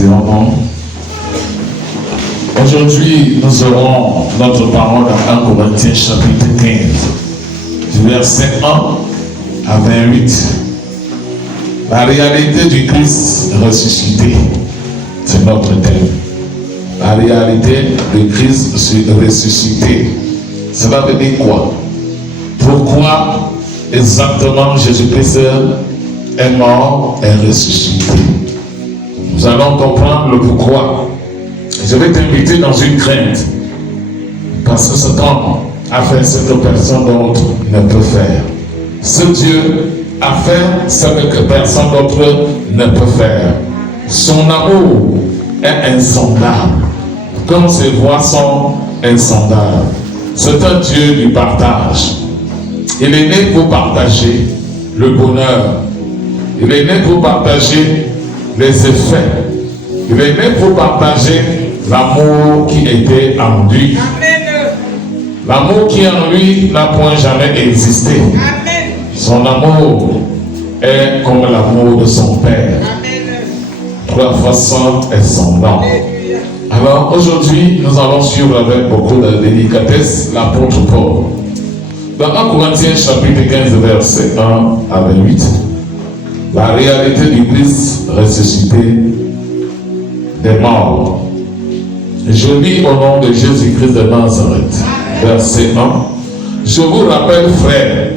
C'est un nom. Aujourd'hui, nous aurons notre parole dans 1 Corinthiens chapitre 15, du verset 1 à 28. La réalité du Christ ressuscité, c'est notre thème. La réalité du Christ ressuscité, cela veut dire quoi? Pourquoi exactement Jésus-Christ est mort et ressuscité? Nous allons comprendre le pourquoi. Je vais t'inviter dans une crainte, parce que cet homme a fait ce que personne d'autre ne peut faire. Ce Dieu a fait ce que personne d'autre ne peut faire. Son amour est insondable, comme ses voies sont insondables. C'est un Dieu du partage. Il est né pour partager le bonheur. Il est né pour partager les effets. Il est né pour partager l'amour qui était en lui. L'amour qui en lui n'a point jamais existé. Son amour est comme l'amour de son Père. 3 fois saint et sans nom. Alors aujourd'hui, nous allons suivre avec beaucoup de délicatesse l'apôtre Paul. Dans 1 Corinthiens chapitre 15, verset 1 à 28, la réalité du Christ ressuscité des morts. Je lis au nom de Jésus-Christ de Nazareth, verset 1. Je vous rappelle, frères,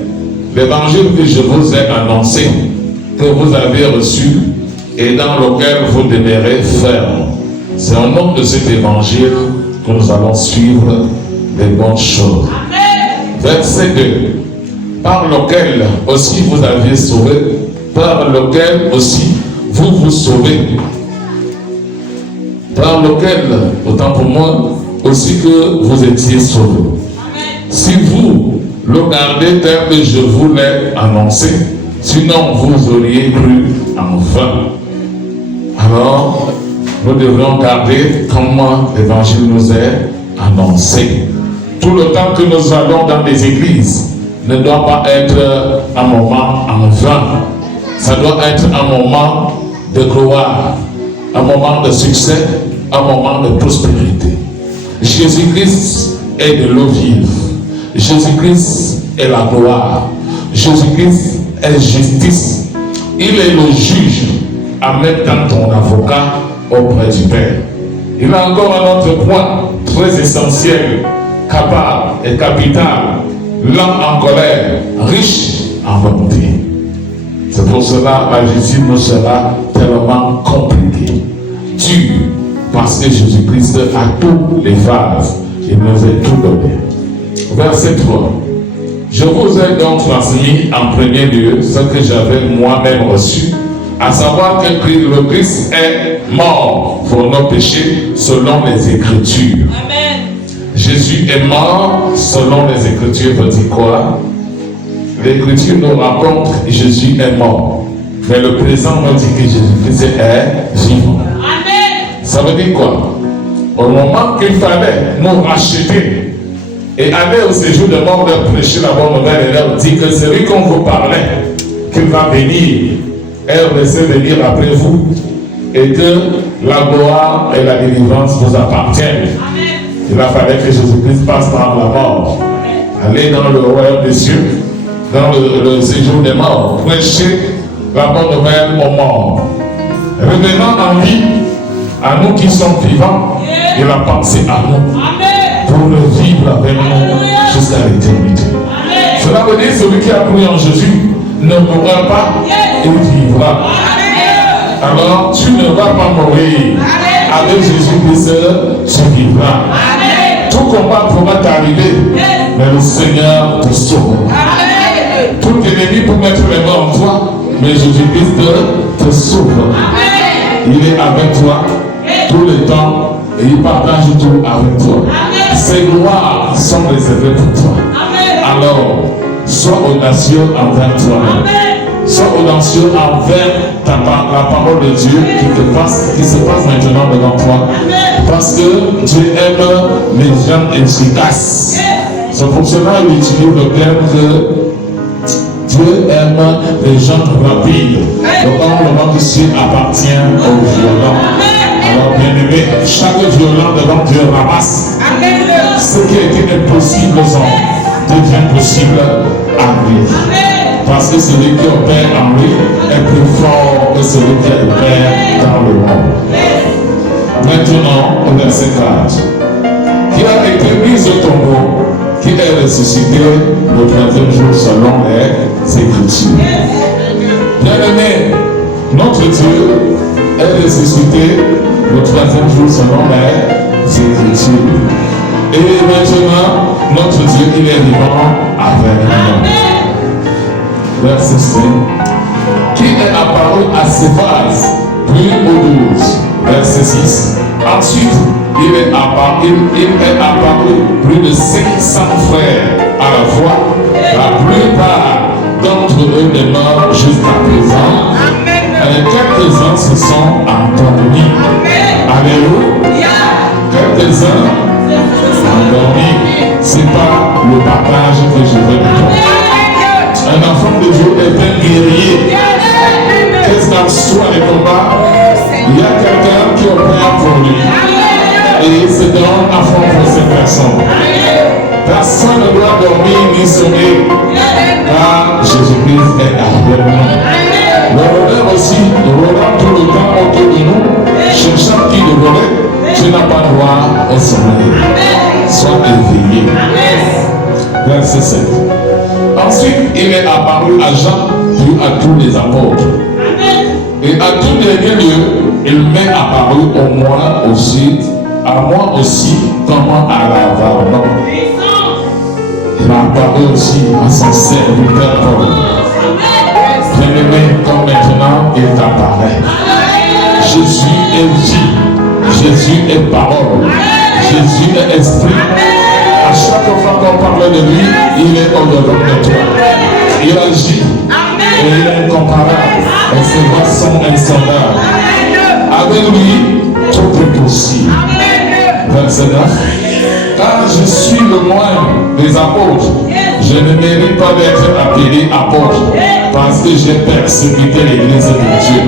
l'évangile que je vous ai annoncé, que vous avez reçu et dans lequel vous demeurez ferme. C'est au nom de cet évangile que nous allons suivre les bonnes choses. Verset 2. Par lequel aussi vous aviez sauvé, par lequel aussi vous vous sauvez. Par lequel, autant pour moi, aussi que vous étiez sauvés. Si vous le gardez tel que je vous l'ai annoncé, sinon vous auriez cru en vain. Alors, nous devrons garder comment l'évangile nous est annoncé. Tout le temps que nous allons dans les églises ne doit pas être un moment en vain. Ça doit être un moment de gloire, un moment de succès, un moment de prospérité. Jésus-Christ est de l'eau vive. Jésus-Christ est la gloire. Jésus-Christ est justice. Il est le juge, en même temps ton avocat auprès du Père. Il a encore un autre point très essentiel, capable et capital, lent en colère, riche en bonté. C'est pour cela que la justice nous sera tellement compliquée. Dieu, parce que Jésus-Christ a tous les phases, il nous a tout donné. Verset 3. Je vous ai donc transmis en premier lieu ce que j'avais moi-même reçu, à savoir que le Christ est mort pour nos péchés selon les Écritures. Amen. Jésus est mort selon les Écritures, veut dire quoi? L'Écriture nous raconte que Jésus est mort, mais le présent nous dit que Jésus-Christ est vivant. Amen. Ça veut dire quoi? Au moment qu'il fallait nous racheter et aller au séjour de mort de prêcher la bonne nouvelle, et leur dit que celui qu'on vous parlait, qu'il va venir, est resté venir après vous, et que la gloire et la délivrance vous appartiennent. Amen. Il a fallu que Jésus-Christ passe par la mort, aller dans le royaume des cieux, dans le séjour des morts, prêcher la bonne nouvelle aux morts. Revenant en vie, à nous qui sommes vivants, il a pensé à nous. Amen. Pour vivre avec nous jusqu'à l'éternité. Cela veut dire que celui qui a cru en Jésus ne mourra pas, il vivra. Amen. Alors tu ne vas pas mourir. Amen. Avec Jésus-Christ, tu vivras. Amen. Tout combat pourra t'arriver, mais le Seigneur te sauve. Amen. Tout ennemi peut mettre les mains en toi, mais Jésus-Christ te sauve. Amen. Il est avec toi tout le temps et il partage tout avec toi. Amen. Ses gloires sont réservées pour toi. Amen. Alors, sois audacieux envers toi-même. Sois audacieux envers la parole de Dieu qui se passe maintenant devant toi. Amen. Parce que Dieu aime les gens efficaces. C'est pour cela qu'il utilise le terme que Dieu aime les gens rapides. Le moment du ciel appartient aux violents. chaque violent devant Dieu ramasse. Ce qui a été impossible aux hommes devient possible à lui. Parce que celui qui opère en lui est plus fort que celui qui opère dans le monde. Maintenant, au verset 4. Qui a été mis au tombeau, qui est ressuscité le 3e jour selon les Écritures. Bien-aimé, notre Dieu est ressuscité le 3e jour selon les Écritures. Et maintenant, notre Dieu, il est vivant avec nous. Verset 5. Qui est apparu à Céphas, puis aux 12. Verset 6. Ensuite, il est apparu plus de 500 frères à la fois. La plupart d'entre eux demeurent jusqu'à présent. Quelques-uns se sont endormis. Alléluia. Quelques-uns endormis. Ce n'est pas le partage que je veux dire. Un enfant de Dieu est un guerrier. Qu'est-ce dans l'histoire des combats? Il y a quelqu'un qui opère pour lui. Et il se donne à fond pour cette personne. Personne ne doit dormir ni sommeiller. Car Jésus-Christ est avec nous. Le voleur aussi rôdant tout le temps autour de nous, cherchant qui le voler, tu n'as pas droit au sommeil. Sois éveillé. Verset 7. Ensuite, il est apparu à Jean, puis à tous les apôtres. Et à tout dernier lieu, il m'est apparu à moi aussi, comme à l'avant. Il a apparu aussi à son serviteur Paul. Bien-aimé, comme maintenant, il t'apparaît. Jésus est vie, Jésus est parole, Jésus est esprit. À chaque fois qu'on parle de lui, il est au-delà de toi. Il agit et il est incomparable. Et ses voies sont insondables. Avec lui, tout est possible. Verset 9. Car je suis le moine des apôtres, je ne mérite pas d'être appelé apôtre parce que j'ai persécuté l'église de Dieu.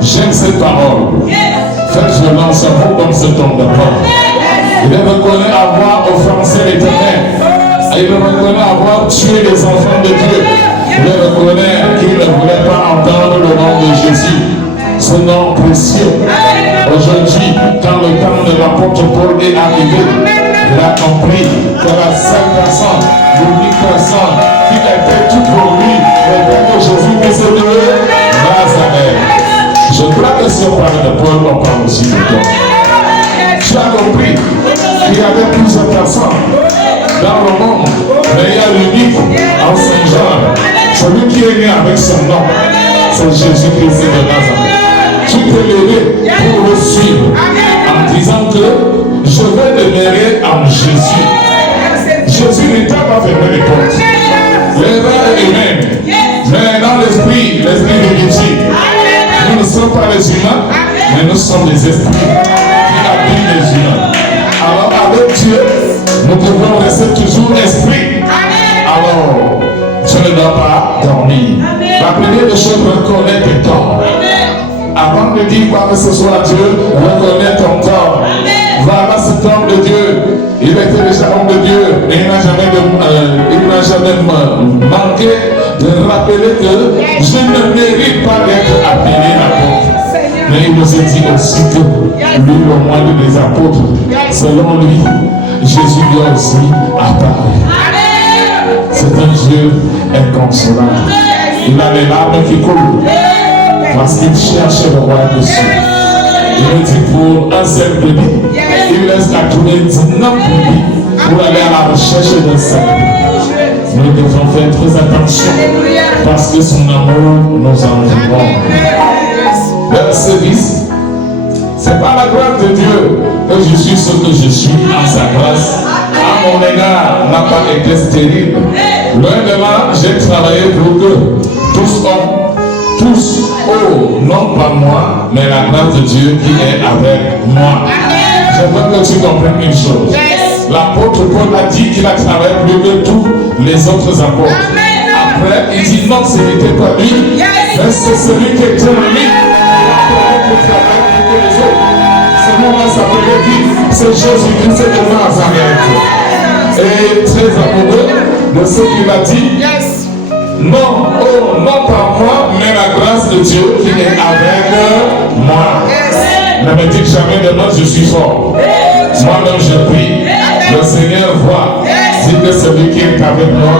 J'aime cette parole. Faites violence à vous comme cet homme de Paul. Il reconnaît avoir offensé l'Éternel. Il reconnaît avoir tué les enfants de Dieu. Il reconnaît qu'il ne voulait pas entendre le nom de Jésus, ce nom précieux. Aujourd'hui, quand le temps de l'apôtre Paul est arrivé, il a compris que la seule personne, l'unique personne qui était tout pour lui, était que Jésus-Christ de Nazareth. Je crois que si on parle de Paul, on parle aussi de toi. Tu as compris qu'il y avait plusieurs personnes dans le monde, mais il y a l'unique en Saint-Jean. Celui qui est né avec son nom, c'est Jésus-Christ de Nazareth. Tu peux l'aider pour le suivre en disant que je vais demeurer en Jésus. Jésus n'est pas fermé les portes. L'erreur est humaine, mais dans l'esprit de Dieu. Nous ne sommes pas les humains, mais nous sommes les esprits qui habitent les humains. Alors avec Dieu, nous pouvons rester toujours esprit. Alors, tu ne dois pas dormir. La première des choses, reconnais tes torts. Avant de dire quoi que ce soit à Dieu, reconnais ton corps. Voilà cet homme de Dieu. Il était déjà homme de Dieu, mais il n'a jamais manqué de rappeler que je ne mérite pas d'être appelé apôtre. Mais il nous a dit aussi que lui, le moine des apôtres, selon lui, Jésus lui a aussi apparu. C'est un Dieu inconsolable. Il a les larmes qui coulent parce qu'il cherche le roi dessus. Il me dit pour un seul bébé, il laisse la tournée 19 bébés pour aller à la recherche d'un seul bébé. Nous devons faire très attention parce que son amour nous environne. Verset 10. C'est par la grâce de Dieu que je suis ce que je suis en sa grâce. À mon égard n'a pas été stérile. Loin de là, j'ai travaillé pour que tous, non pas moi, mais la grâce de Dieu qui est avec moi. J'aimerais que tu comprennes une chose. L'apôtre Paul a dit qu'il a travaillé plus que tous les autres apôtres. Après, il dit non, ce n'était pas lui, mais c'est celui qui était en lui. C'est s'appelait qui? C'est Jésus-Christ de Nazareth. Et très amoureux de ce qu'il a dit. Non, oh, non pas moi, mais la grâce de Dieu qui est avec moi. Ne me dites jamais de moi, je suis fort. Moi-même, je prie. Le Seigneur voit. Dit que celui qui est avec moi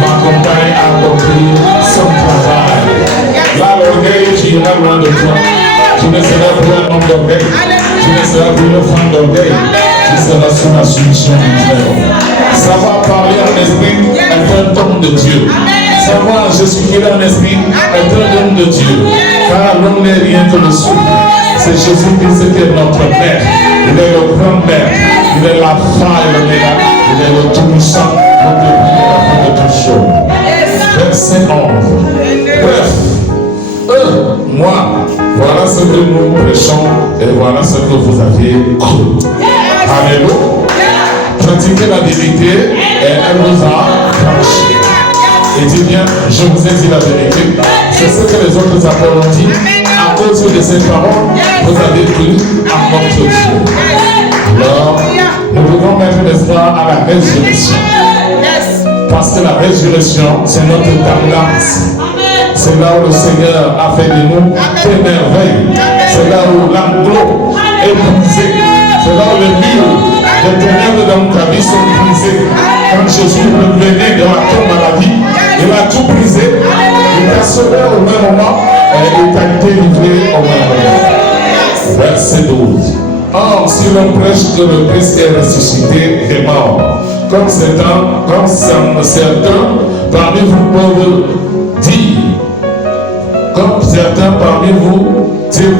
m'accompagne à accomplir son travail. Là, l'orgueil, tu iras loin de toi. Tu ne seras plus un homme d'orgueil. Tu ne seras plus une femme d'orgueil. Tu seras sous la soumission du Frère. Savoir parler en esprit est un don de Dieu. Savoir Jésus qui est en esprit est un don de Dieu. Car l'homme n'est rien que le souffle. C'est Jésus-Christ qui est notre Père. Il est le grand Père. Il est la fin et le miracle. Il est le tout-puissant. Notre Dieu est la fin de toutes choses. Verset 11. Bref, moi, voilà ce que nous prêchons et voilà ce que vous avez cru. Alléluia. Pratiquez la vérité et elle vous a franchi. Et dis bien, je vous ai dit la vérité. C'est ce que les autres apôtres ont dit. À cause de ces paroles, vous avez cru à notre Dieu. Alors, nous devons mettre l'espoir à la résurrection. Parce que la résurrection, c'est notre tendance. C'est là où le Seigneur a fait de nous des merveilles. C'est là où l'enclos est brisé. C'est là où les murs des ténèbres dans ta vie sont brisés. Quand Jésus revenait de la tombe à la vie, il a tout brisé. Il t'a sauvé au même moment et il t'a délivré au même moment. Verset 12. Or, si l'on prêche que le Christ est ressuscité des morts, comme certains parmi vous peuvent dire, comme certains parmi vous dire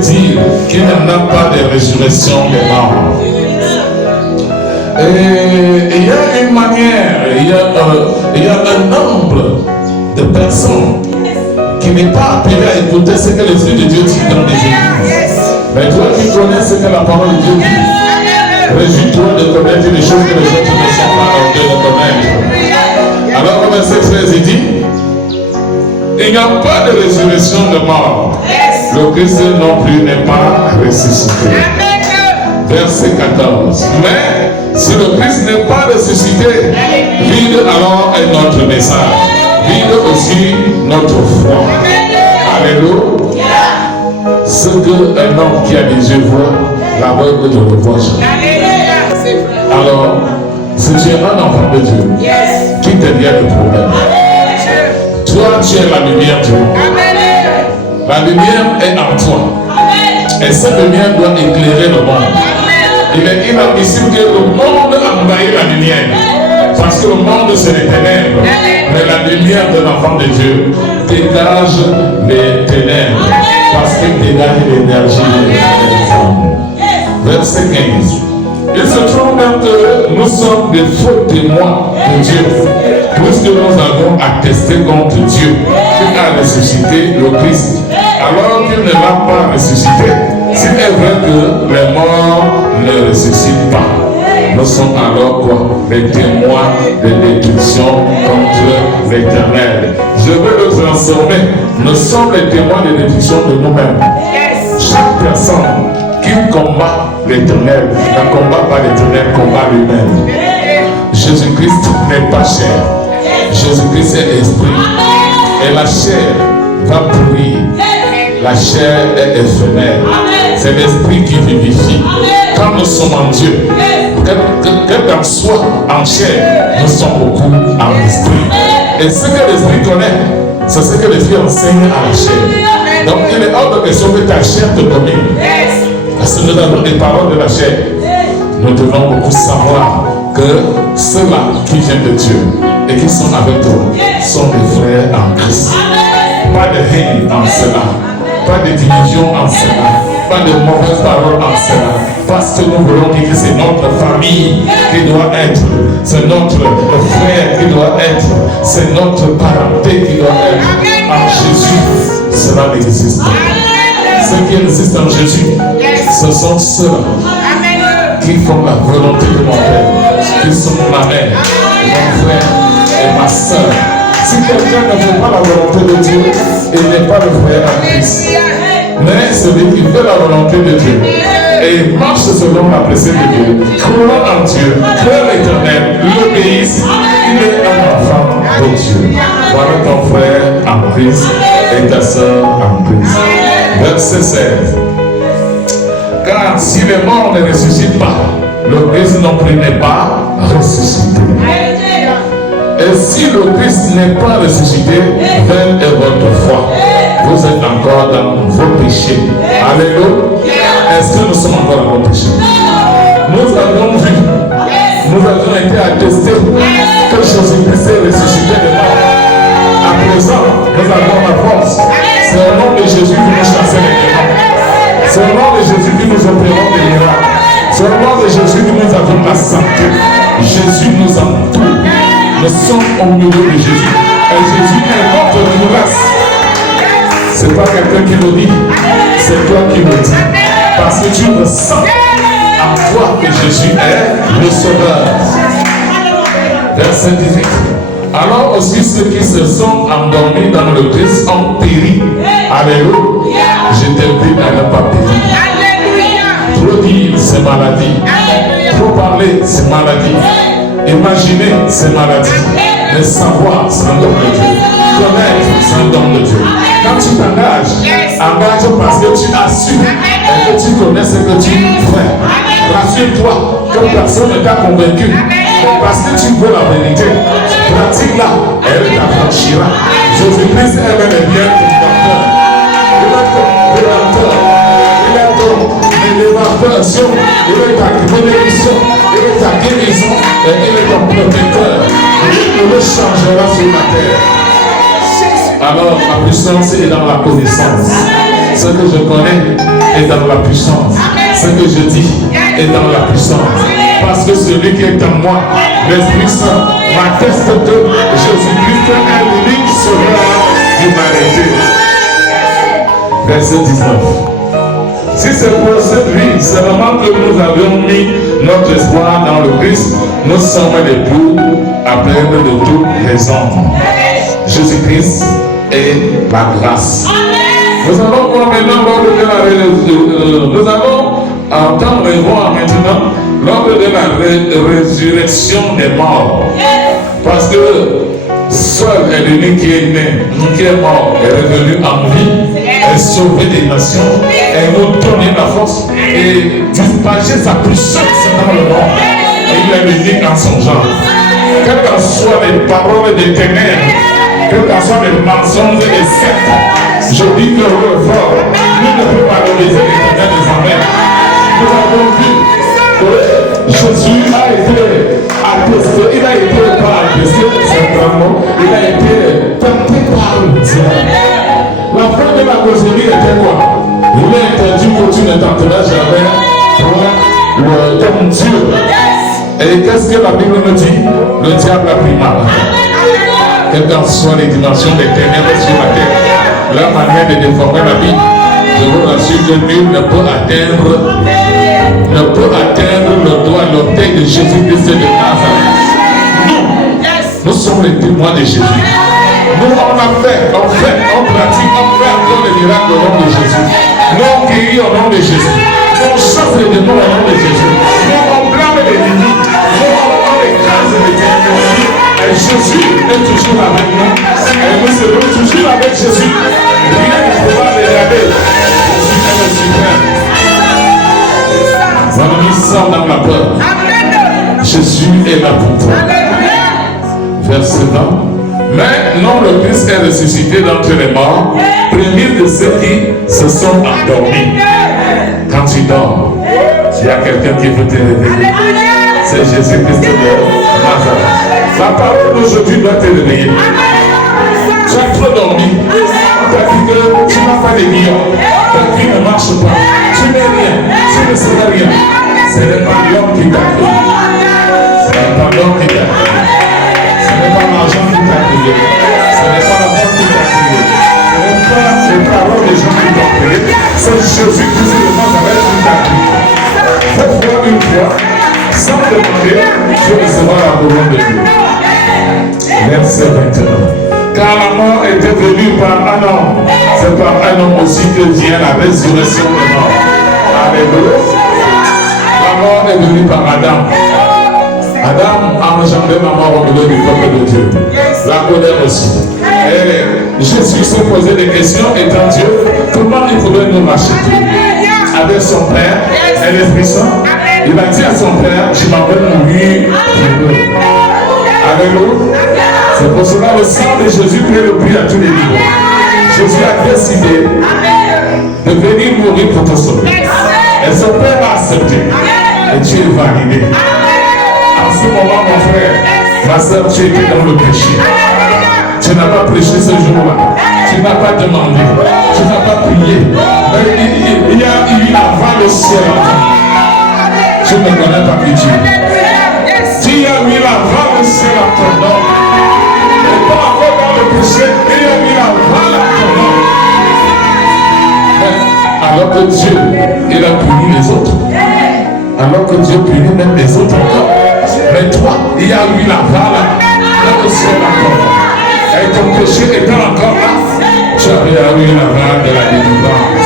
qu'il n'y en a pas de résurrection des morts. Et il y a une manière, il y a un nombre de personnes qui n'est pas appelé à écouter ce que l'Esprit de Dieu dit dans les églises. Mais toi qui connais ce que la parole de Dieu dit, réjouis-toi de connaître les choses que les autres ne sont pas en train de connaître. Alors au verset 13 il dit, il n'y a pas de résurrection de mort. Le Christ non plus n'est pas ressuscité. Verset 14. Mais si le Christ n'est pas ressuscité, vide alors est notre message. Vide aussi notre foi. Alléluia. Ce qu'un homme qui a des yeux voit, l'aveugle ne le voit jamais. Alors, si tu es un enfant de Dieu, qui te vient le problème? Toi, tu es la lumière du monde. La lumière est en toi. Et cette lumière doit éclairer le monde. Il est inadmissible que le monde envahisse la lumière. Parce que le monde, c'est les ténèbres. Mais la lumière de l'enfant de Dieu dégage les ténèbres. Parce qu'il dégage l'énergie des hommes. Verset 15. Il se trouve même que nous sommes des faux témoins de Dieu. Puisque nous avons attesté contre Dieu qu'il a ressuscité le Christ. Alors qu'il ne l'a pas ressuscité, s'il est vrai que les morts ne ressuscitent pas. Nous sommes alors quoi? Les témoins de détruction contre l'Éternel. Je veux le transformer. Nous sommes les témoins de détruction de nous-mêmes. Chaque personne qui combat l'Éternel ne combat pas l'Éternel, combat lui-même. Jésus-Christ n'est pas chair. Jésus-Christ est esprit. Et la chair va pourrir. La chair est éphémère. C'est l'esprit qui vivifie. Quand nous sommes en Dieu, quel qu'en soit en chair, nous sommes beaucoup en esprit. Et ce que l'esprit connaît, c'est ce que l'esprit enseigne à la chair. Donc il est hors de question que ta chair te domine. Parce que nous avons des paroles de la chair. Nous devons beaucoup savoir que ceux-là qui viennent de Dieu et qui sont avec toi sont des frères en Christ. Pas de haine en cela, pas de division en cela, pas de mauvaises paroles en cela. Parce que nous voulons dire que c'est notre famille qui doit être, c'est notre frère qui doit être, c'est notre parenté qui doit être. En Jésus, cela n'existe pas. Ceux qui existent en Jésus, ce sont ceux-là qui font la volonté de mon Père, qui sont ma mère, mon frère et ma soeur. Si quelqu'un ne fait pas la volonté de Dieu, il n'est pas le frère en Christ. Mais celui qui fait la volonté de Dieu et marche selon la précédente de Dieu, croient en Dieu, croient l'Éternel, l'obéissent, il est un enfant de Dieu. Voilà ton frère en Christ et ta soeur en Christ. Verset 16. Car si les morts ne ressuscitent pas, le Christ non plus n'est pas ressuscité. Et si le Christ n'est pas ressuscité, vaine est votre foi. Vous êtes encore dans vos péchés. Alléluia. Est-ce que nous sommes encore dans vos péchés? Nous avons vu, nous avons été attestés que Jésus-Christ est ressuscité de mort. À présent, nous avons la force. C'est au nom de Jésus que nous chassons les démons. C'est au nom de Jésus que nous opérons des miracles. C'est au nom de Jésus que nous avons la santé. Jésus nous entoure. Nous sommes au milieu de Jésus. Et Jésus est notre menace. Ce n'est pas quelqu'un qui le dit, c'est toi qui le dis. Parce que tu ressens en toi que Jésus est le Sauveur. Verset 18. Alors aussi ceux qui se sont endormis dans le Christ ont péri. Alléluia. Je t'invite à ne pas périr. Trop dire, c'est maladie. Trop parler, c'est maladie. Imaginer, c'est maladie. Mais savoir, c'est un don de Dieu. Connaître, c'est un don de Dieu. Quand tu t'engages, engage parce que tu assumes et que tu connais ce que tu fais. Rassure-toi que personne ne t'a convaincu. Parce que tu veux la vérité. Pratique-la, elle t'affranchira. Jésus-Christ est bel et bien ton docteur. Il est ton rédempteur. Il est ton élévation. Il est ta bénédiction. Il est ta guérison. Et il est ton protecteur. Il ne le changera sur la terre. Alors la puissance est dans la connaissance. Ce que je connais est dans la puissance. Ce que je dis est dans la puissance. Parce que celui qui est en moi, l'Esprit Saint, m'atteste que Jésus-Christ est l'unique sauveur de l'humanité. Verset 19. Si c'est pour cette vie seulement que nous avions mis notre espoir dans le Christ, nous sommes les plus à perdre de toutes les hommes. Jésus-Christ est la grâce. Nous allons voir maintenant lors de nous allons entendre et voir maintenant lors de la résurrection des morts. Parce que seul est l'unique qui est né, qui est mort, est revenu en vie, est sauvé des nations, et nous donner la force et disparger sa puissance dans le monde. Et il est l'unique en son genre. Quelles qu'en soient les paroles des ténèbres, quels qu'en soient les mensonges et les sectes, je dis que le fort, nous ne pouvons pas valoriser les ténèbres désormais. Nous avons vu que Jésus a été attesté, il a été pas attesté, c'est vraiment, il a été tenté par le diable. La fin de la causerie était quoi? Il est interdit que tu ne tenteras jamais ton Dieu. Et qu'est-ce que la Bible nous dit? Le diable a pris mal. Quelles qu'en soient les dimensions des ténèbres sur la terre, la manière de déformer la vie, je vous rassure que nul ne peut atteindre le doigt, l'orteil de Jésus-Christ de Nazareth. Nous sommes les témoins de Jésus. Nous, on a fait, on pratique, on fait encore les miracles au nom de Jésus. Nous, on guérit au nom de Jésus. On chasse les démons au nom de Jésus. Nous, on blâme les ennemis. Nous, on écrase les ennemis. Et Jésus est toujours avec nous. Et nous serons toujours avec Jésus. Rien ne pourra les regarder. Jésus est le suprême. Nos ennemis sont dans la peur. Jésus est là pour toi. Verset 20. Mais non, le Christ est ressuscité d'entre les morts, premier de ceux qui se sont endormis. Quand tu dors, il y a quelqu'un qui veut te réveiller. C'est Jésus-Christ de Nazareth. La parole d'aujourd'hui doit te réveiller. Tu as trop dormi. On t'a dit que tu n'as pas de lion. Ta vie ne marche pas. Tu n'es rien. Tu ne seras rien. C'est le pardon qui t'a créé. C'est le pardon qui t'a créé. Ce n'est pas l'argent qui t'a créé. Ce n'est pas la porte qui t'a créé. Ce n'est pas les paroles des gens qui t'ont créé. C'est Jésus-Christ de Nazareth qui t'a créé. Fais-toi une fois, sans demander, tu recevras la couronne de Dieu. Verset 21. Car la mort était venue par un homme. C'est par un homme aussi que vient la résurrection des morts. Alléluia. mort est venue par Adam. Adam a engendré la mort au milieu du peuple de Dieu. La colère aussi. Et Jésus s'est posé des questions, étant Dieu, comment il pouvait nous racheter? Avec son Père et l'Esprit Saint, il a dit à son Père, je m'en vais mourir pour eux. Alléluia. C'est pour cela le sang de Jésus paie le prix à tous les niveaux. Jésus a décidé de venir mourir pour te sauver. Et son Père l'a accepté. Et tu es validé. En ce moment, mon frère, ma soeur, tu étais dans le péché. Tu n'as pas prêché ce jour-là. Tu n'as pas demandé. Tu n'as pas prié. Mais il y a eu avant le ciel. Tu ne connais pas qui tu es. Tu as mis avant le ciel à ton nom. Et pas encore dans le péché. Il y a mis avant à ton nom. Alors que Dieu, il a puni les autres. Alors que Dieu punit même les autres encore. Mais toi, il y a eu la valeur dans le ciel encore. Et ton péché étant encore là, tu avais eu la valeur de la délivrance.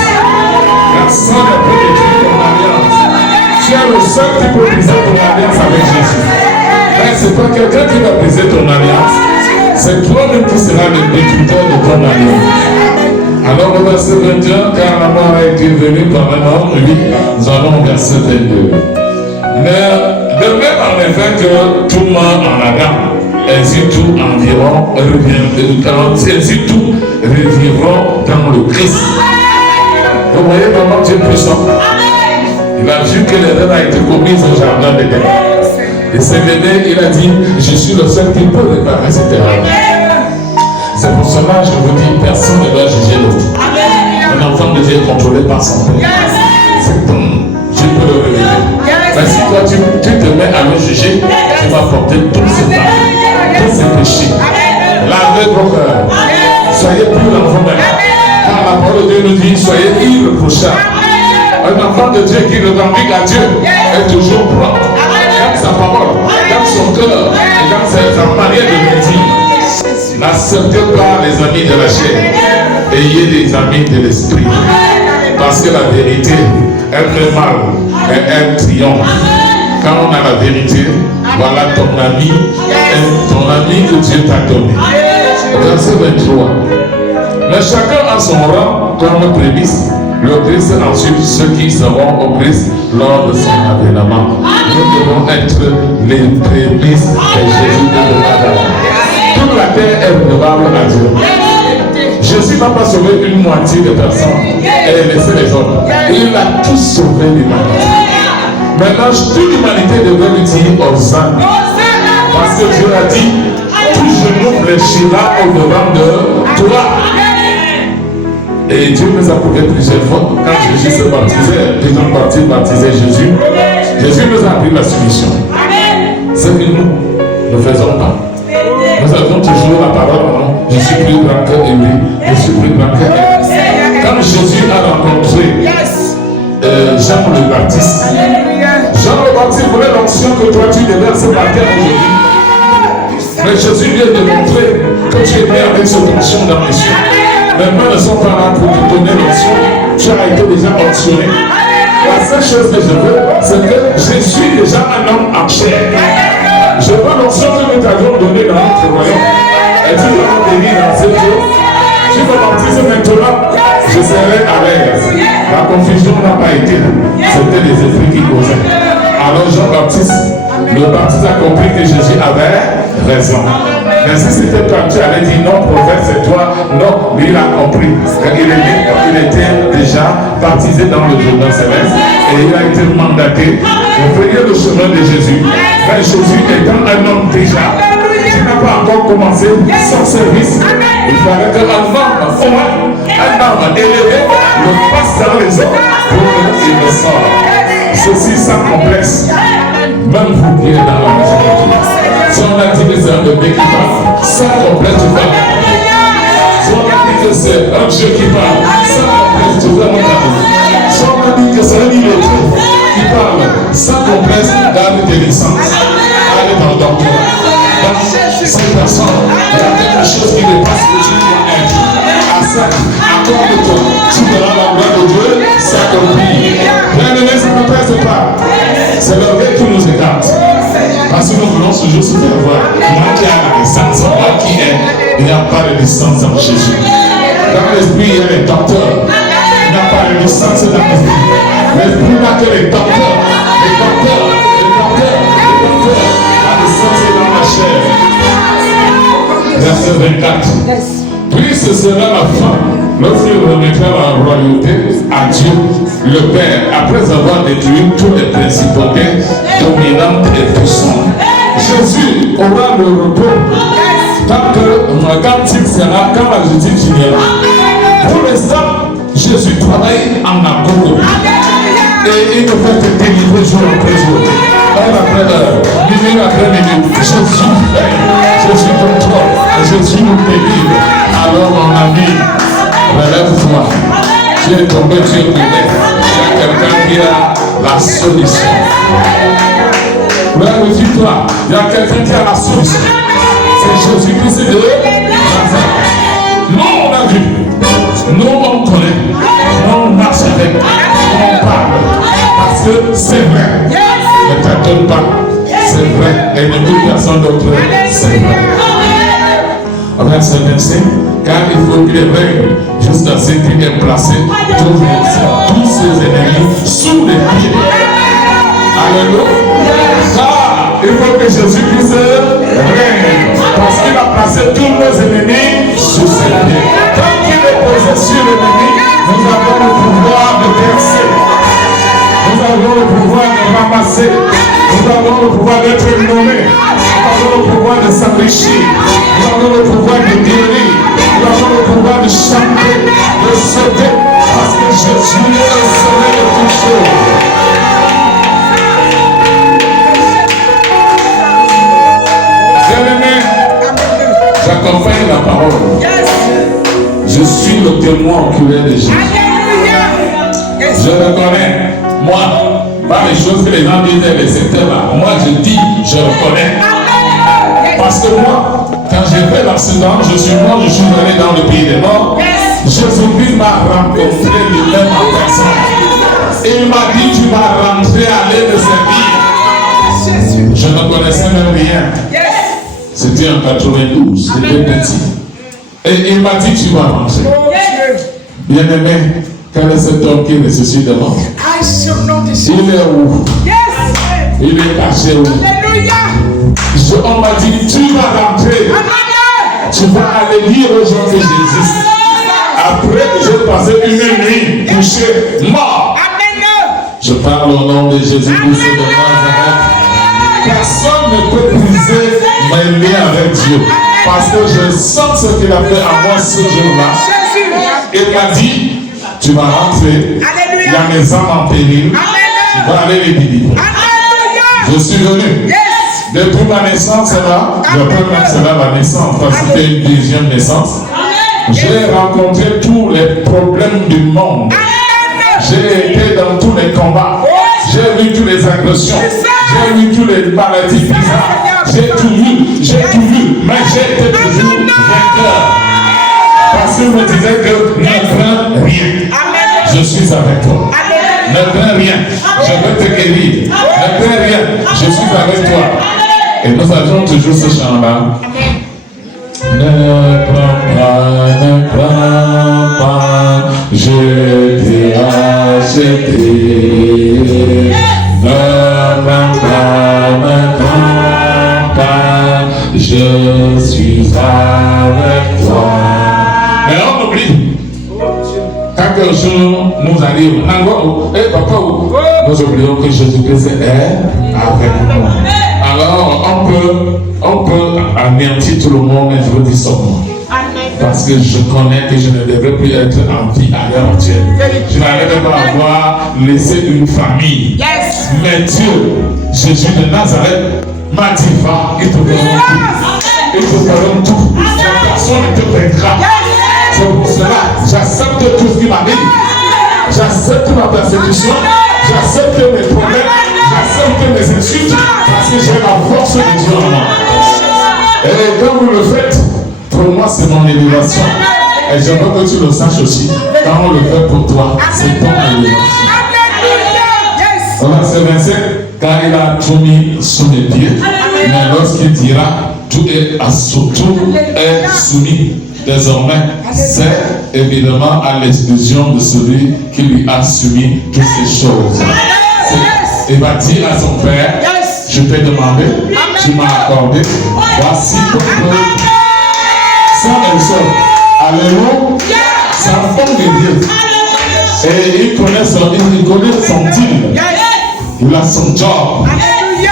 La sang n'a pas détruit ton alliance. Tu es le seul qui peut briser ton alliance avec Jésus. Mais ce n'est pas quelqu'un qui va briser ton alliance. C'est toi-même qui seras le détructeur de ton alliance. Alors au verset 21, car la mort a été venue par un homme, oui, nous allons au verset 22. Mais de même en effet que tout mort en Adam, ainsi tout environ ainsi tout revivront dans le Christ. Vous voyez comment Dieu est puissant. Il a vu que l'erreur a été commise au jardin d'Éden. Et s'est levé, il a dit, je suis le seul qui peut réparer cette erreur. C'est pour cela que je vous dis, personne ne doit juger l'autre. Un enfant de Dieu est contrôlé par son père. C'est ton Dieu peut le révéler. Mais si toi tu te mets à le juger, tu vas porter tous ces fautes, tous ces péchés. Lavez vos cœurs. Soyez purs dans vous-même. Car la parole de Dieu nous dit, soyez irréprochables. Un enfant de Dieu qui revendique à Dieu est toujours propre. Dans sa parole, dans son cœur, et dans sa manière de le dire. N'acceptez pas les amis de la chair. Ayez des amis de l'esprit. Parce que la vérité, elle fait mal et elle triomphe. Quand on a la vérité, voilà ton ami que Dieu t'a donné. Verset 23. Mais chacun a son rang comme prémisse. Le Christ ensuite ceux qui seront au Christ lors de son avènement. Nous devons être les prémices de Jésus de l'Adam. Toute la terre est redevable à Dieu. Jésus n'a pas sauvé une moitié de personnes et laissé les autres. Il a tout sauvé l'humanité. Maintenant, toute l'humanité devait lui dire Hosanna. Parce que Dieu a dit, tout genou fléchira au devant de toi. Et Dieu nous a prouvé plusieurs fois. Quand Jésus se baptisait, les gens baptisaient Jésus. Jésus nous a appris la soumission. Ce que nous ne faisons pas. Nous avons toujours la parole, non? Je suis plus grand que lui. Je suis plus grand que lui. Quand Jésus a rencontré Jean le Baptiste, Jean le Baptiste voulait l'onction que toi tu déverses par terre aujourd'hui. Mais Jésus vient de montrer que tu es né avec cette onction dans les cieux. Les mains ne sont pas là pour te donner l'onction. Tu as été déjà onction. La seule chose que je veux, c'est que je suis déjà un homme en chair. Je veux l'onction que nous t'avions donnée dans notre royaume. Et tu vas bénir dans ce jour. Tu vas baptiser maintenant. Je serai à l'aise. La confusion n'a pas été. C'était les esprits qui causaient. Alors Jean-Baptiste, le Baptiste a compris que Jésus avait raison. Mais si c'était quand tu avais dit non, prophète, c'est toi, non, lui il a compris. Il était déjà baptisé dans le Jourdain céleste et il a été mandaté de faire le chemin de Jésus. Mais Jésus étant un homme déjà, qui n'a pas encore commencé son service, il fallait qu'un homme, élevé, le passe dans les eaux pour qu'il le sorte. Ceci sans complexe. Même vous qui êtes dans la maison de Dieu. Si on a dit que c'est un bébé qui parle, sans complexe, tu vas. Si on a dit que c'est un Dieu qui parle, sans complexe, tu vas. Si on a dit que c'est un illettré qui parle, sans complexe, garde tes licences. Allez dans le doctorat. Dans cette personne, il y a quelque chose qui dépasse ce que tu dois être. À ça, accorde-toi. Tu verras la gloire de Dieu s'accomplir. Bien-aimé, ça ne pèse pas. C'est l'orgueil qui nous écarte. Parce que nous voulons toujours se faire voir. Moi qui ai la distance, moi qui ai, il n'y a pas de distance en Jésus. Dans l'esprit, il y a les docteurs. Il n'y a pas de distance dans l'esprit. L'esprit n'a que les docteurs. Les docteurs. La distance est dans la chair. Verset 24. Puis ce sera la fin, lorsqu'il remettra la royauté à Dieu, le Père, après avoir détruit tous les principautés dominantes et puissantes. Jésus aura le repos quand il sera, quand la justice finira. Pour l'instant, Jésus travaille en accord. Et il ne fait que délivrer jour après jour. Heure après heure, minute après minute, Jésus contrôle, Jésus nous délivre. Alors mon ami, relève-toi. Tu es tombé, tu es tombé. Il y a quelqu'un qui a la solution. Relève-toi. Il y a quelqu'un qui a la solution. C'est Jésus-Christ de Nazareth. Nous on a vu, nous on connaît, nous on marche avec, nous on parle. Parce que c'est vrai. Ne t'attends pas, c'est vrai. Et ne dis personne d'autre, c'est vrai. Verset 25, car il faut qu'il règne jusqu'à ce qu'il ait placé tous ses ennemis sous les pieds. Alléluia. Car il faut que Jésus-Christ règne, parce qu'il a placé tous nos ennemis sous ses pieds. Quand il est posé sur l'ennemi, nous avons le pouvoir de percer. Nous avons le pouvoir de ramasser. Nous avons le pouvoir d'être nommés. Nous avons le pouvoir de s'enrichir. Nous avons le pouvoir de guérir. Nous avons le pouvoir de chanter, de sauter. Parce que Jésus est le soleil de toutes choses. Bien-aimé, j'accompagne la parole. Je suis le témoin oculaire de Jésus. Je reconnais. Moi, pas les choses que les gens disent, etc. Moi, je dis, je reconnais. Parce que moi, quand j'ai fait l'accident, je suis mort, je suis allé dans le pays des morts. Jésus-Christ m'a rencontré lui-même en personne. Et il m'a dit, tu vas rentrer, aller me servir. Je ne connaissais même rien. C'était en 92, c'était petit. Et il m'a dit, tu vas rentrer. Bien-aimé, quel est cet homme qui ressuscite de mort? Il est où? Il est caché où? On m'a dit, tu vas rentrer. Tu vas aller dire aux gens que j'existe. Après que j'ai passé une nuit couché, mort. Je parle au nom de Jésus-Christ de Nazareth. Personne ne peut briser mes liens avec Dieu. Parce que je sens ce qu'il a fait à moi ce jour-là. Il m'a dit, tu vas rentrer. Il y a mes âmes en péril. Tu vas aller les délivrer. Je suis venu. Depuis ma naissance, là, je peux mettre cela ma naissance, parce que c'était une deuxième naissance. J'ai rencontré tous les problèmes du monde. J'ai été dans tous les combats. J'ai vu toutes les agressions. J'ai vu toutes les maladies bizarres. J'ai tout vu, mais j'ai été toujours vainqueur. Parce que je me disais que ne crains rien. Je suis avec toi. Ne crains rien. Je veux te guérir. Ne crains rien. Je suis avec toi. Et nous avions toujours ce chant-là. Ne crains pas, je t'ai acheté. Ne crains pas, je suis avec toi. Mais on oublie. Quelques jours nous arrivent. Nous oublions que Jésus-Christ est avec nous. Alors on peut anéantir tout le monde, mais je veux dire son nom. Parce que je connais que je ne devrais plus être en vie à l'heure actuelle. Je n'allais pas avoir laissé une famille. Mais Dieu, Jésus de Nazareth, m'a dit, va, ils te feront tout. Ils te feront tout. Personne ne te vaincra. C'est pour cela, j'accepte tout ce qui m'arrive. J'accepte ma persécution. J'accepte mes problèmes. J'accepte mes insultes. Parce que j'ai la force de Dieu en moi. Et quand vous le faites, pour moi c'est mon élévation. Et je veux que tu le saches aussi. Quand on le fait pour toi, c'est ton élévation. Au verset 27, car il a tout mis sous mes pieds, mais lorsqu'il dira, tout est soumis. Désormais, c'est évidemment à l'exclusion de celui qui lui a soumis toutes ces choses. Il va dire à son père, je t'ai demandé, tu m'as accordé, voici ton peuple. Ça est seul. Alléluia. C'est un fond de Dieu. Et il connaît son deal. Il a son job.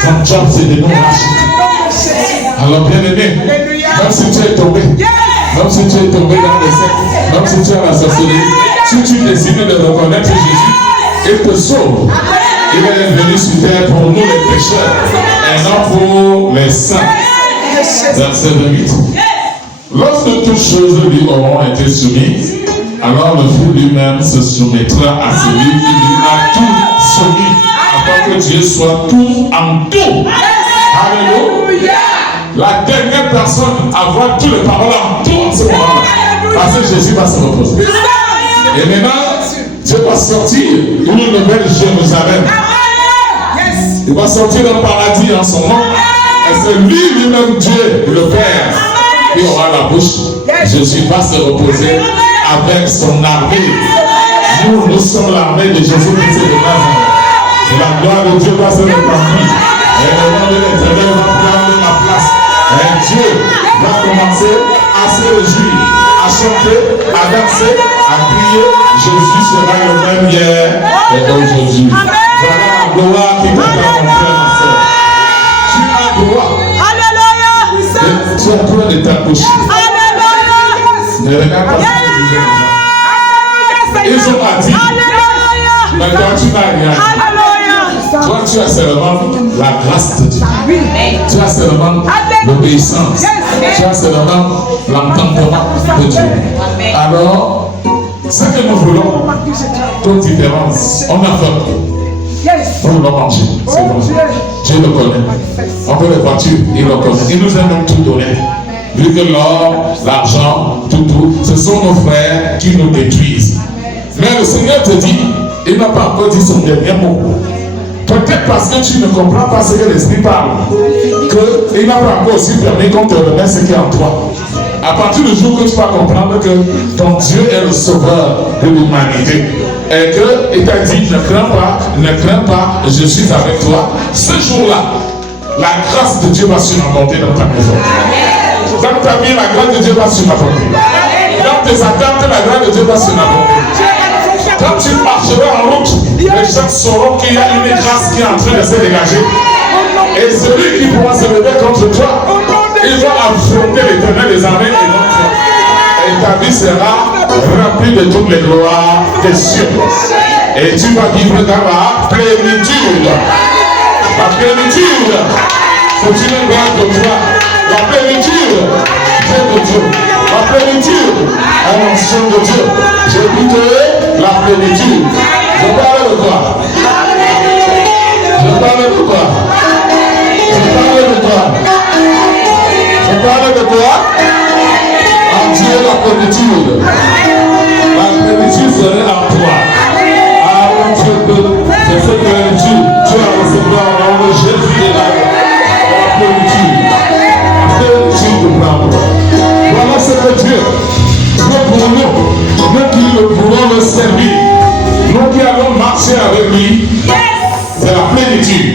Son job, c'est de nous racheter. Alors, bien aimé, même si tu es tombé, même si tu es tombé dans les sectes, même si tu es à la sorcellerie, si tu décides de reconnaître Jésus, il te sauve. Il est venu sur terre pour nous les pécheurs et non pour les saints. Verset 28. Lorsque toutes choses lui auront été soumises, alors le Fils lui-même se soumettra à celui qui lui a tout soumis, afin que Dieu soit tout en tout. Alléluia. La dernière personne à voir tous les paroles en tout en ce moment-là, parce que Jésus va se reposer. Et maintenant, Dieu va sortir une nouvelle Jérusalem. Il va sortir d'un paradis en son nom. Et c'est lui-même Dieu, le Père, qui aura la bouche. Jésus va se reposer avec son armée. Nous sommes l'armée de Jésus-Christ de Nazareth. La gloire de Dieu va se répandre. Et le nom de l'Éternel va prendre ma place. Et Dieu va commencer à se réjouir, à chanter, à danser, à crier. Jésus sera le même hier et aujourd'hui. Voilà la gloire qui t'attend, mon frère, ma soeur. Tu as droit. Alléluia. Tu as droit de t'approcher. Alléluia. Ne regarde pas ce que tu disais. Ils ont pas dit. Mais toi, tu n'as rien. Toi, tu as seulement la grâce de Dieu. Tu as seulement l'obéissance. Tu as seulement l'entendement de Dieu. Alors, ce que nous voulons, toute différence, on a faim. On va manger. C'est bon. Dieu le connaît. On veut les voitures, il le connaît. Il nous a même tout donné. Vu que l'or, l'argent, tout, ce sont nos frères qui nous détruisent. Mais le Seigneur te dit, il n'a pas encore dit son dernier mot. Peut-être parce que tu ne comprends pas ce que l'Esprit parle, qu'il n'a pas encore aussi permis qu'on te remette ce qui est en toi. À partir du jour que tu vas comprendre que ton Dieu est le sauveur de l'humanité et qu'il t'a dit ne crains pas, je suis avec toi, ce jour-là, la grâce de Dieu va surabonder dans ta maison. Dans ta vie, la grâce de Dieu va surabonder. Dans tes attentes, la grâce de Dieu va surabonder. Quand tu marcheras en route, les gens sauront qu'il y a une grâce qui est en train de se dégager. Et celui qui pourra se lever contre toi, il va affronter l'Éternel des armées et non toi. Et ta vie sera remplie de toutes les gloires des cieux. Et tu vas vivre dans la plénitude. La plénitude, c'est une gloire de toi. La plénitude, c'est de Dieu. La plénitude, un ancien de Dieu. J'écouterai la plénitude. Je parle de quoi? Je parle de quoi? Je parle de quoi? Je parle de quoi? En Dieu, la plénitude. La plénitude serait en toi. Ah mon Dieu, c'est cette plénitude. Tu vas recevoir au nom de Jésus de la plénitude. La plénitude pour moi. Voilà ce que Dieu veut pour nous. Nous qui le voulons le servir. Nous qui allons marcher avec lui. C'est la plénitude.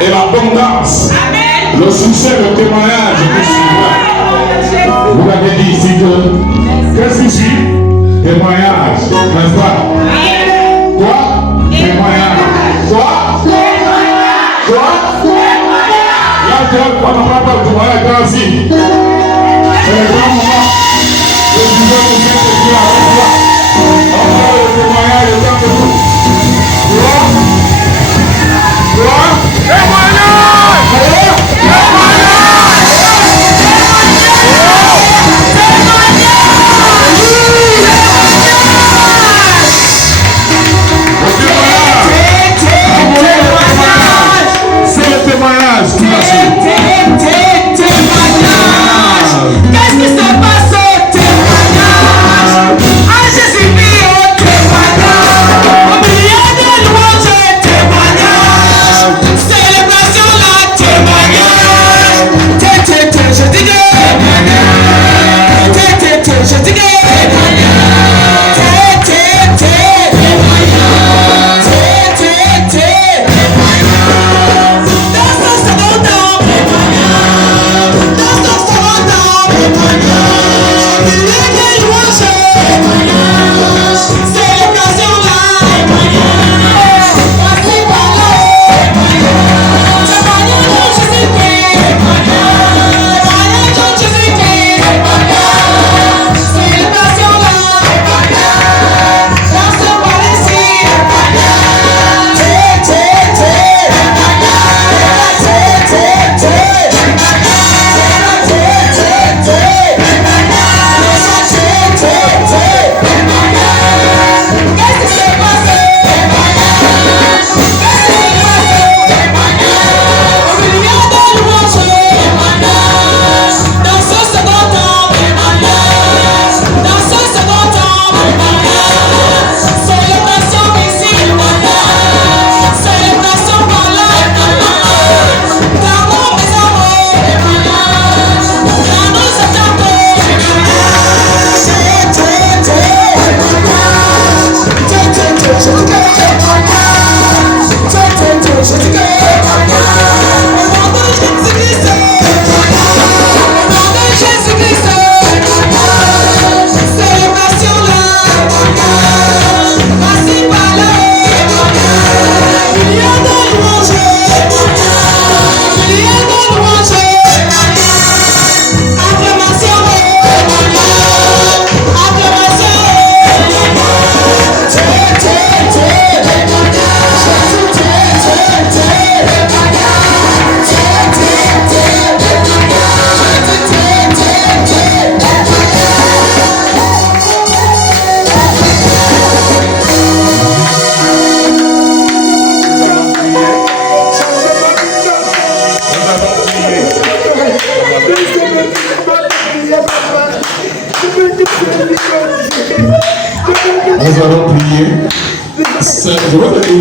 Et l'abondance. Le succès, le témoignage que suivra. Vous l'avez dit ici que qu'est-ce que c'est? Témoignage, n'est-ce pas? Quoi? Témoignage. Quoi? Quoi? Là, on n'a pas de témoignage là aussi. C'est le grand moment. Le Dieu de Dieu est Dieu avec toi. On va le témoignage de temps de nous. Quoi? Quoi? Témoignage! C'est le témoignage qui va suivre.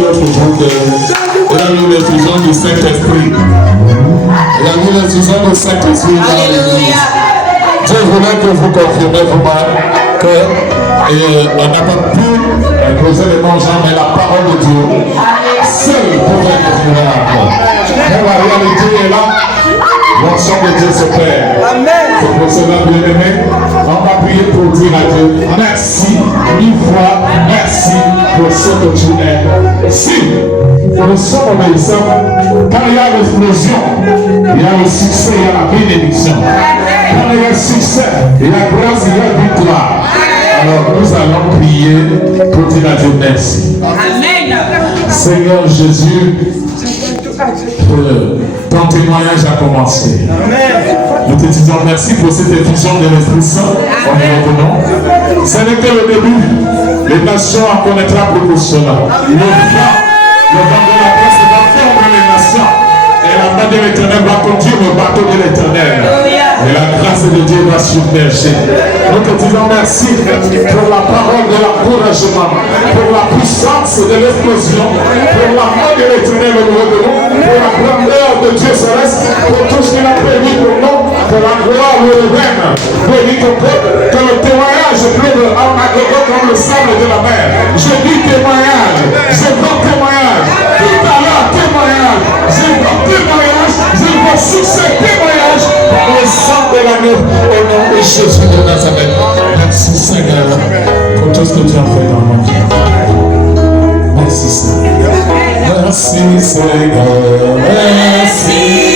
autre groupe il a mis l'effusion du Saint-Esprit. Il a mis l'effusion du Saint-Esprit. Dieu voulait que vous confirmez vous-même que on n'a pas pu poser les bons gens, mais la parole de Dieu seule pouvait confirmer la parole. Mais la réalité est là. L'onction de Dieu se perd. C'est pour cela, bien-aimé, on va prier pour dire à Dieu merci, mille fois merci pour ce que tu es. Si nous sommes obéissants, quand il y a l'explosion, il y a le succès, il y a la bénédiction. Quand il y a le succès, il y a grâce, il y a victoire. Alors nous allons prier pour dire à Dieu merci. Seigneur Jésus, ton témoignage a commencé. Nous te disons merci pour cette effusion de l'Esprit Saint. On est revenant. Ce n'est que le début. Les nations en connaîtront beaucoup cela. Le vent de la grâce va fondre les nations. Et la main de l'Éternel va conduire le bateau de l'Éternel. Et la grâce de Dieu va submerger. Nous te disons merci pour la parole de l'encouragement, pour la puissance de l'explosion, pour la main de l'Éternel au niveau de nous, pour la grandeur de Dieu céleste, pour tout ce qu'il a prévu pour nous, que la gloire nous revienne. Bénis ton peuple, que le témoignage pleuve en agrégat comme le sable de la mer. Je dis témoignage, je vois témoignage, tout à l'heure témoignage, je vois témoignage, je vois succès témoignage, par le sang de l'agneau, au nom de Jésus de Nazareth. Merci Seigneur pour tout ce que tu as fait dans mon vie. Merci Seigneur. Merci Seigneur. Merci.